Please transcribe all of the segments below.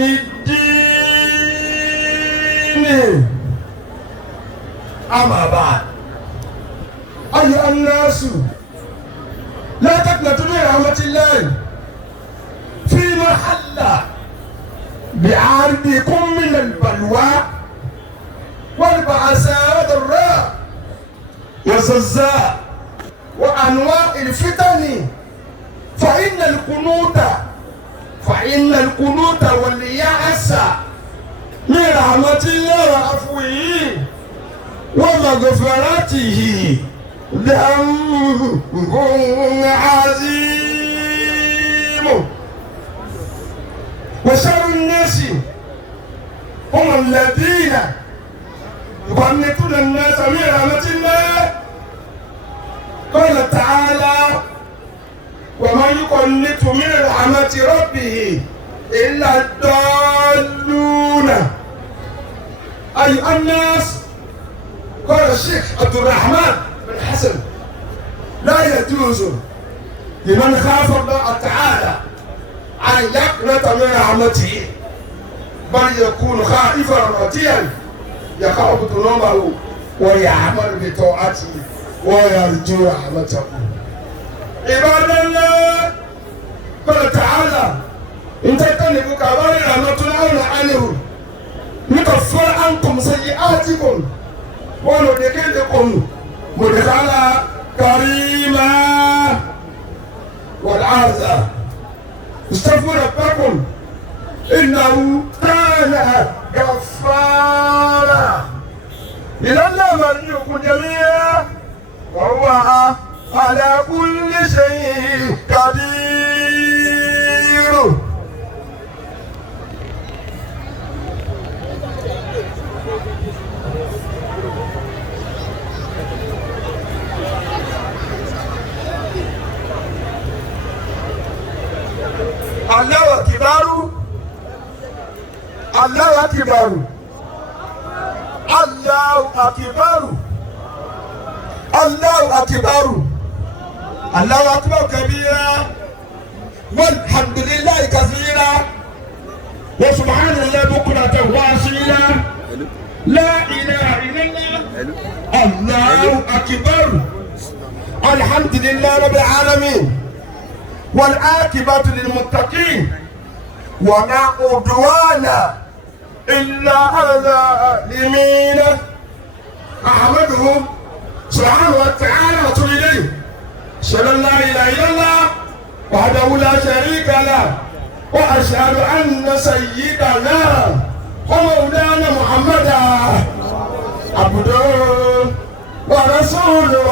الدين. أما بعد أيها الناس لا تقنطوا من رحمة الله فيما حل بعارضكم من البلوى والبعثاء والضراء والزلزال وأنواع الفتن فإن القنوط واليأس من رحمة الله وعفوه ومغفرته ذنب عظيم. وشر الناس هم الذين يقنطون الناس من رحمة الله. قال تعالى: ومن يقنط من رحمة ربه إلا الضالون. أيها الناس، قال الشيخ عبد الرحمن بن حسن: لا يجوز لمن خاف الله تعالى أن يقنط من رحمته، بل يكون خائفا رجيا يخاف ذنوبه ويعمل بطاعته ويرجو رحمته. عباد الله، قال تعالى: إن تجتنبوا كبائر ما تنهون عنه نكفر عنكم سيئاتكم وندخلكم مدخلا كريما. والعرض استغفروا ربكم إنه كان غفارا. إلى الله مرجعكم جميعا وهو على كل شيء قدير. الله أكبر، الله أكبر، الله أكبر، الله أكبر، الله أكبر كبيرا والحمد لله كثيرا وسبحان الله بكرة وأصيلا لا إله إلا الله الله أكبر. الحمد لله رب العالمين والعاقبة للمتقين ولا عدوان إلا على الظالمين. أحمده سبحانه وتعالى وأتوب إليه. أشهد أن لا إله إلا الله وحده لا شريك له وأشهد أن سيدنا ومولانا محمدا عبده ورسوله.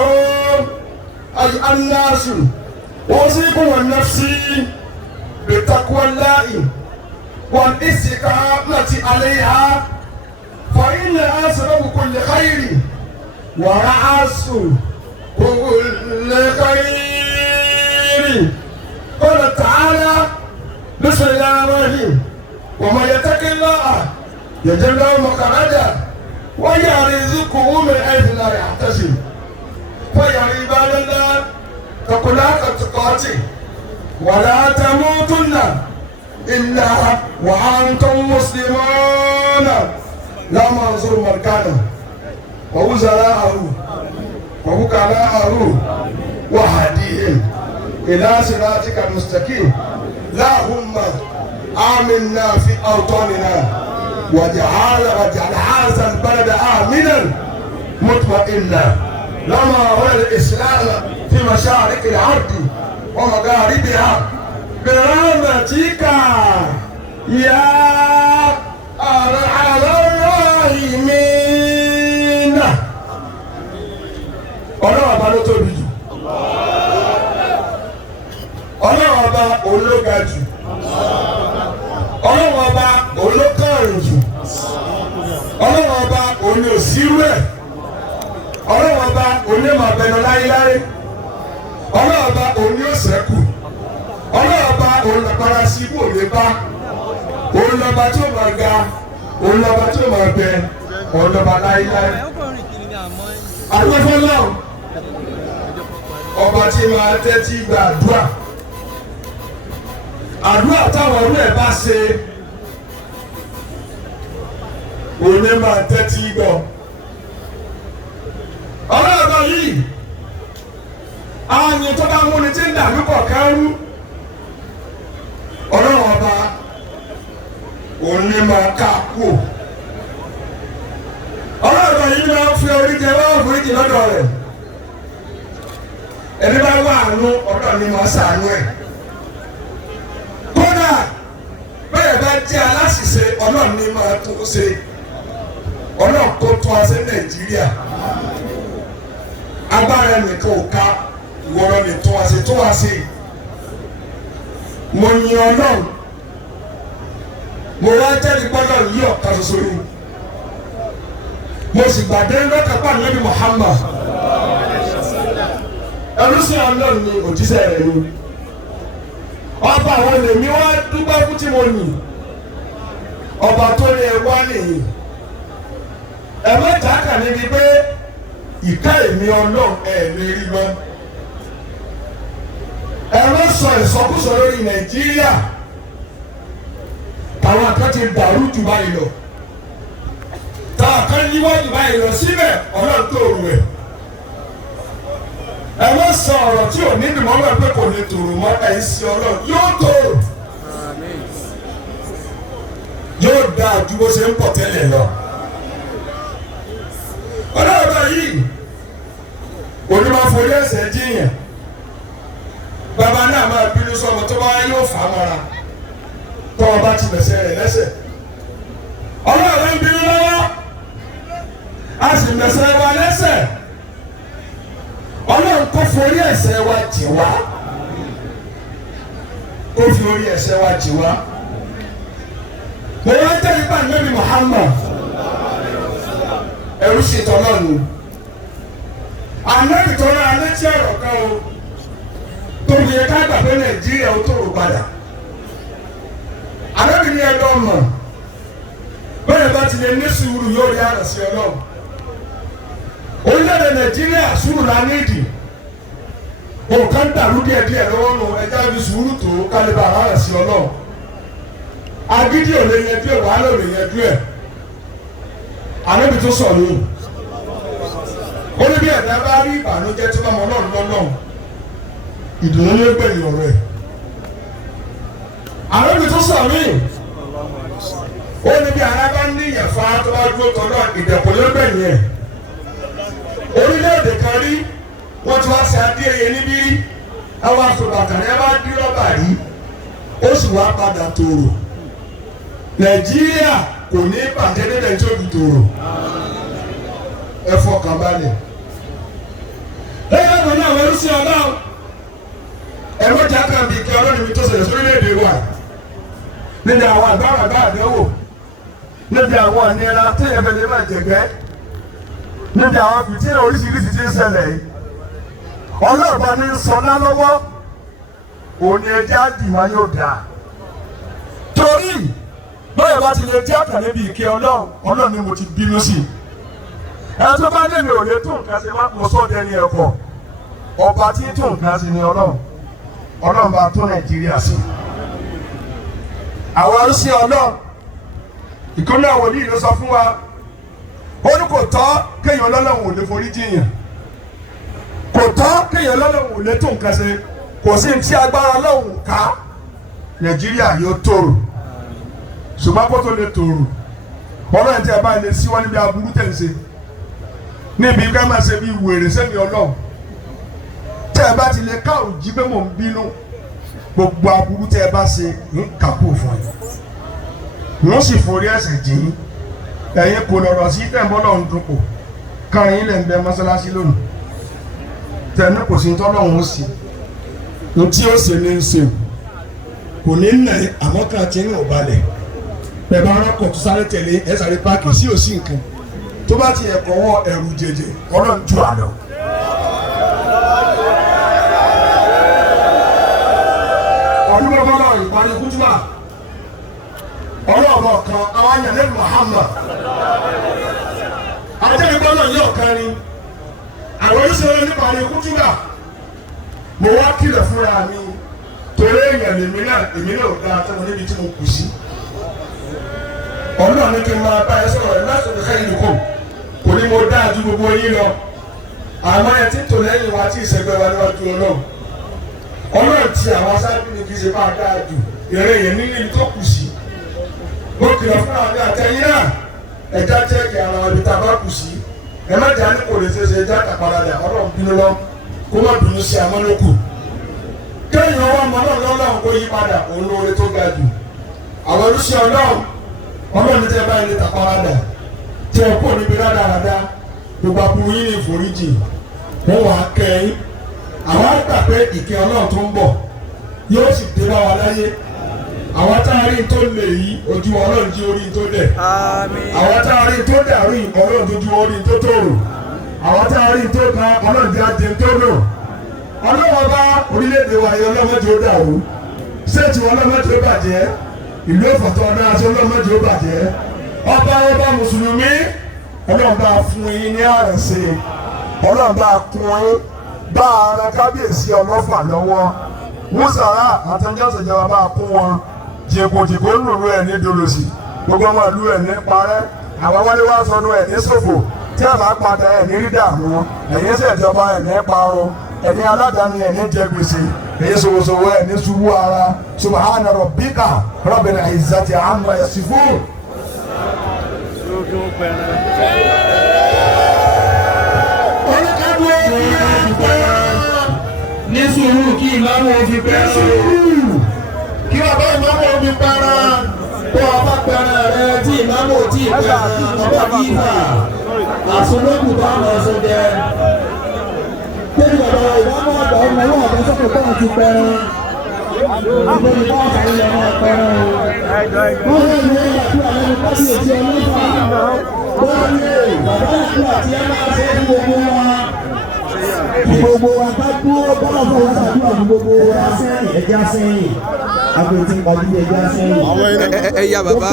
أيها الناس، أوصيكم ونفسي بتقوى الله والاستقامة عليها، فإنها سبب كل خير ورأس كل خير. قال تعالى: بسم الله الرحمن الرحيم: ومن يتق الله يجعل له مخرجا ويرزقه من حيث لا يحتسب. فيا عباد الله، اتقوا الله حق تقاته ولا تموتن إلا وأنتم مسلمون. لا منظور مركانه ووزراءه ووكلاءه وهديهم إلى صراطك المستقيم. اللهم آمنا في أوطاننا واجعل هذا البلد آمنا مطمئنا. لما هو الإسلام في مشارق الأرض ومغاربها برحمتك يا أرحم الراحمين. Ọlọ́run ọba ló tóbi jù, Ọlọ́run ọba ológa jù, Ọlọ́run ọba olókàrin jù, Ọlọ́run ọba olóṣìírú ẹ̀, Ọlọ́run ọba onímọ̀bẹ̀nu láyéláyé, Ọlọ́run ọba oníòsẹ́kù, Ọlọ́run ọba olùlọ́pàá sí ibú òde bá, olùlọ́ba tí ó máa ga, olùlọ́ba tí ó máa bẹ, olùlọ́ba láyéláyé. Àdúgbò náà ọba tí máa tẹ́tí gba àdúrà táwọn ọdún ẹ̀ bá ṣe òní máa tẹ́tí gbọ́. ọlọ́ọ̀bá yìí ààyè tó bá múni tí ń dàlú kọ̀ọ̀kan rú ọlọ́ọ̀bá òní máa ká kú. ọlọ́ọ̀bá yìí máa ń fi orí jẹ wọ́n foríjì lọ́dọ̀ rẹ̀. ẹni bá wà àánú ọ̀dọ̀ ni máa ṣàánú ẹ̀. kódà bẹ́ẹ̀ bá jẹ́ aláṣìṣe ọlọ́run ní máa tún ṣe ọlọ́run kó tún wá sí Nàìjíríà. agbára ẹnìkan ò ká ìwọ́rọ̀ lè tún wá sí. mo yin ọlọ́run mo wá jẹ́rìí gbọ́dọ̀ yí ọ̀kan ṣoṣo ni mo sì gbàdé lọ́kàpá Ànábì Muhammad ẹlúsìn ọlọ́run ni òjíṣẹ́ rẹ̀ ni. ọba àwọn lèmi wá dúpẹ́ fún tí mo yìn ọba tó lè wá nìyí. ẹ̀mẹ́ta kà níbi pé ìka èmi ọlọ́run ẹ̀ lè rí mọ́. ẹ̀rọ sọ ìsọkúsọ lórí Nàìjíríà táwọn kan ti dàrú jù báyìí lọ táwọn kan yíwájú báyìí lọ síbẹ̀ ọlọ́run tó rù ẹ̀. ẹ má sọ ọ̀rọ̀ tí ò ní ìdùnnú ọ̀rọ̀ pé kò lè tòrò mọ́ ẹ̀yìn sí ọlọ́run yóò tòrò yóò dáa ju bó ṣe ń pọ̀ tẹ́lẹ̀ lọ. ọlọ́ọ̀bá yìí onímọ̀ forí ẹ̀ṣẹ̀ jíyàn bàbá náà máa bínú sọmọ tó bá yóò fà á mọ́ra tó wọn bá ti bẹ̀sẹ̀ rẹ̀ lẹ́sẹ̀. ọlọ́ọ̀bá ń bínú lọ́wọ́ a sì bẹ̀sẹ̀ wa lẹ́sẹ̀. ọlọ́run kó forí ẹ̀ṣẹ̀ wa jì wá kó fi orí ẹ̀ṣẹ̀ wa jì wá. mo wá jẹ́ nípa Ànábì Muhammad ẹ̀rú sì tọ́lọ́nu. Ànábì tó rán alẹ́ tí ọ̀rọ̀ kan o tó fi yẹ ká gbà pé Nàìjíríà ó tòrò padà. Ànábì ní ẹjọ́ mọ̀ bẹ́ẹ̀ bá ti lè ní sùúrù yóò rí àrà sí ọlọ́run. orílẹ̀-èdè Nàìjíríà sùúrù la nídìí nǹkan dàrú díẹ̀díẹ̀ lọ́wọ́ nù ẹja fi sùúrù tó kálíbà àrà sí ọlọ́run. agídí ò lè yanjú ẹ̀ wàhálà ò lè yanjú ẹ̀. Ànábì tó sọ ní ó ní bí ẹ̀dá bá rí ìbànújẹ́ tó bá mọ náà lọ́nà ìdùnnú ló gbẹ̀yìn ọ̀rọ̀ ẹ̀. Ànábì tó sọ ní ó ní bí ara bá ní ìyàfa tó bá dúró tọ́lọ́ ìdẹ̀kùn ló gbẹ̀yìn ẹ̀. orílẹ̀-èdè kan rí wọ́n ti wá sí adéyẹ níbí rí àwọn asòbàtàn ẹ bá dín rọ́bà rí ó sì wá padà tòrò. Nàìjíríà kò ní bàjẹ́ nílẹ̀ tí ó di tòrò. ẹ fọkàn balẹ̀. lẹ́yìn àwọn náà wọ́n ń sin ọlọ́run ẹ̀rọ jà kan bíi kí ọlọ́run mi tó ṣẹlẹ̀ sórílẹ̀-èdè wa níbi àwọn àgbàlagbà àdánwò níbi àwọn ìnira tí ẹ̀fẹ̀ lè máa jẹ̀gẹ́ níbi àwọn fìtínà oríṣiríṣi tí ń ṣẹlẹ̀ yìí ọlọ́ọ̀bá ní sọlá lọ́wọ́ òní ẹjẹ́ àdìmọ́ yóò dáa. torí báyọ̀ bá ti lè jẹ́ àkànní bíi ike ọlọ́run ni mo ti bínú sí i. ẹni tó bá lè mi ò lè tún nǹkan ṣe má kó sọ́ọ̀dẹ̀ ní ẹ̀kọ́ ọba tí tún nǹkan ṣe ni ọlọ́run bá tún Nàìjíríà sí. àwọn arúgbó ọlọ́run ìkọ́lẹ̀ wòlíì ló sọ fún wa ó ní kò tọ́ kéèyàn ọlọ́run ò lè forí jiyàn kò tọ́ kéèyàn ọlọ́run ò lè tún nǹkan ṣe kò sí tí agbára ọlọ́run ká Nàìjíríà yóò tòrò ṣùgbọ́n kó tó lè tòrò ọlọ́run tí a bá lè síwọ́ níbi aburú tẹ̀ ń ṣe níbi ká máa ṣe bí wèrè sẹ́mi ọlọ́run tẹ́ ẹ bá ti lè ká òjì pé mò ń bínú gbogbo aburú tẹ́ ẹ bá ṣe ń kàpò fún ẹ wọ́n sì forí ẹ̀ṣẹ̀ jì í ẹ̀yin kò lọ̀rọ̀ sí tẹ̀mọ́ náà ń dúpọ̀ kárin ilẹ̀ ń bẹ mọ́sálásí lónìí tẹ̀mí kò sí tọ́lọ́run ó sì ní tí ó ṣe ní í ṣe kò ní nà àmọ́ kan ti ń ò balẹ̀ bẹ́ẹ̀ bá rọ́pò tó sáré tẹ̀lé ẹ̀ sáré páàkì sí òsì nǹkan tó bá ti ẹ̀kọ́ wọ ẹ̀rù jẹjẹ ọlọ́run ju àlọ́. ọdún bọ́ bọ́lá ìparí kútùbà ọlọ́ọ̀bọ̀ kan àwọn àyànlẹ́ Muhammad àjẹ́rìí bọ́lá yìí ọ̀kan ni àwọn oníṣẹ́wọ́n nípa ní kútùbà mo wá kìlọ̀ fúnra mi torí èèyàn èmi náà ò dáa tó mo níbi tí mo kù sí. ọlọ́run ọlọ́run ní kí n máa bá ẹ sọ̀rọ̀ ẹ̀ lásìkò tó kẹ́yìn nìkó kò ní mo dáa ju gbogbo yín lọ àmọ́ ẹ ti tò lẹ́yìn wa tí ìṣẹ́gbẹ́ wa níwájú ọlọ́run ti àwọn aṣáájú ni kì í ṣe máa dáa jù èrè yẹn nílé tó kù sí mo kìlọ̀ fún àwọn àtẹ̀yìn náà ẹ̀já jẹ́ẹ̀kì ara wa ibi tá a bá kù sí ẹ má jà ní kò lè ṣe ẹ̀já kàparadà ọlọ́run bínú lọ kó má bínú sí amọ́nókù kéèyàn wá mọ́ ọlọ́run kó yí padà òun lóore tó ga jù àwọn olùsí ọlọ́run tẹ́ báyìí ní tàparadà tí ẹ kó níbi rádaràda gbogbo aburú yín ní ìforíjì wọ́n wà á kẹ́yìn àwọn àgbà pé ìkẹ́ ọlọ́run tó ń bọ̀ yóò sì dé bá wa láyé àwọn tá a rí tó lè yí ojú ọlọ́run jí orí tó dẹ̀ àwọn tá a rí tó dàrú ọlọ́run tó ju orí tó tòrò àwọn tá a rí tó kan ọlọ́run já dé tó lò ọlọ́run bá orílẹ̀-èdè wa yẹ ọlọ́mọdé ó dàrú ṣéètì ọlọ́mọdé ó bàjẹ́ ìlú òfòtò ọ̀dọ́ àti ọlọ́mọdé ó bàjẹ́ ọba mùsùlùmí ọlọ́run bá fún yín ní àrẹ̀sẹ̀ ọlọ́run bá kún yín bá ara kábíyèsí ọlọ́fà lọ́wọ́ mùsàlá àtẹnjọ́sẹ̀ ìjọba bá kún wọn jìnkòjìnkò lùlù ẹ̀ ní dolosi gbogbo ọmọ ìlú ẹ̀ ní parẹ́ àwọn wọlé wá sọnù ẹ̀ ní ṣòfò tí a bá padà ẹ̀ ní rídàmú ẹ̀yìn ṣèjọba ẹ̀ ní parun ẹ̀ní aládàáni ẹ̀ ní jẹ gbèsè èyí ṣòwòṣòwò ẹ̀ ní ṣubú ara subhana rabbika rabbil izzati amma yasifun. ní sùúrù kí ìmáàmù fi pẹ́ràn kí bàbá ìmáàmù fi pẹ́ràn tó ọba pẹ́ràn rẹ tí ìmáàmù tí pẹ́ràn ọba kí ìfà àsọlókù tó àwọn ọ̀sẹ̀ jẹ. Tẹ́lẹ̀ bàbá ìmáàmù àgbà ọmọ owó ọ̀dọ́ sọ́kò tó ti pẹ́ràn ìgbẹ́ni bá ọ̀sán ilẹ̀ náà pẹ́ràn o. Wọ́n lè ní ìyàtúwà lẹ́nu kábíyèsí ọlọ́fà wọ́n lè bàbá ìyàtúwà tí ẹ máa ṣe ní gbogbo wa. Gbogbo wa ká dúró bọ́lá fún wa ṣàdúrà fún gbogbo wa sẹ́yìn ẹja sẹ́yìn àgbẹ̀tì ọdún ẹja sẹ́yìn. Ẹ̀yà bàbá.